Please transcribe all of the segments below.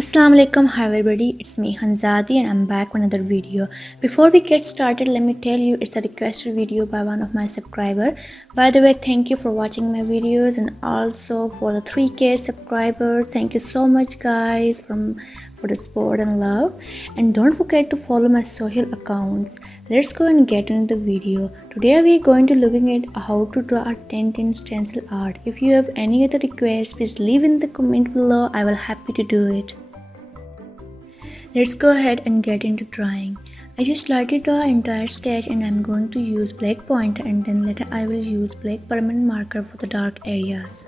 Assalamu alaikum, hi everybody, it's me KhanZadi and I'm back with another video. Before we get started, let me tell you it's a requested video by one of my subscriber. By the way, thank you for watching my videos and also for the 3k subscribers. Thank you so much guys for the support and love, and don't forget to follow my social accounts. Let's go and get into the video. Today we are going to looking at how to draw a Tintin stencil art. If you have any other requests, please leave in the comment below. I will happy to do it. Let's go ahead and get into drawing. I just slightly draw an entire sketch and I'm going to use black pointer, and then later I will use black permanent marker for the dark areas.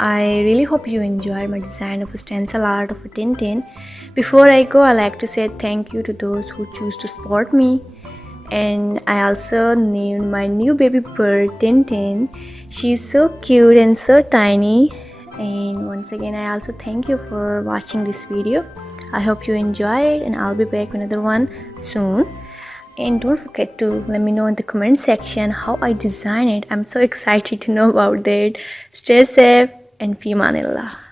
I really hope you enjoyed my design of a stencil art of a Tintin. Before I go, I like to say thank you to those who choose to support me. And I also named my new baby bird Tintin. She's so cute and so tiny. And once again, I also thank you for watching this video. I hope you enjoy it, and I'll be back with another one soon. And don't forget to let me know in the comment section how I design it. I'm so excited to know about that. Stay safe and fi manillah.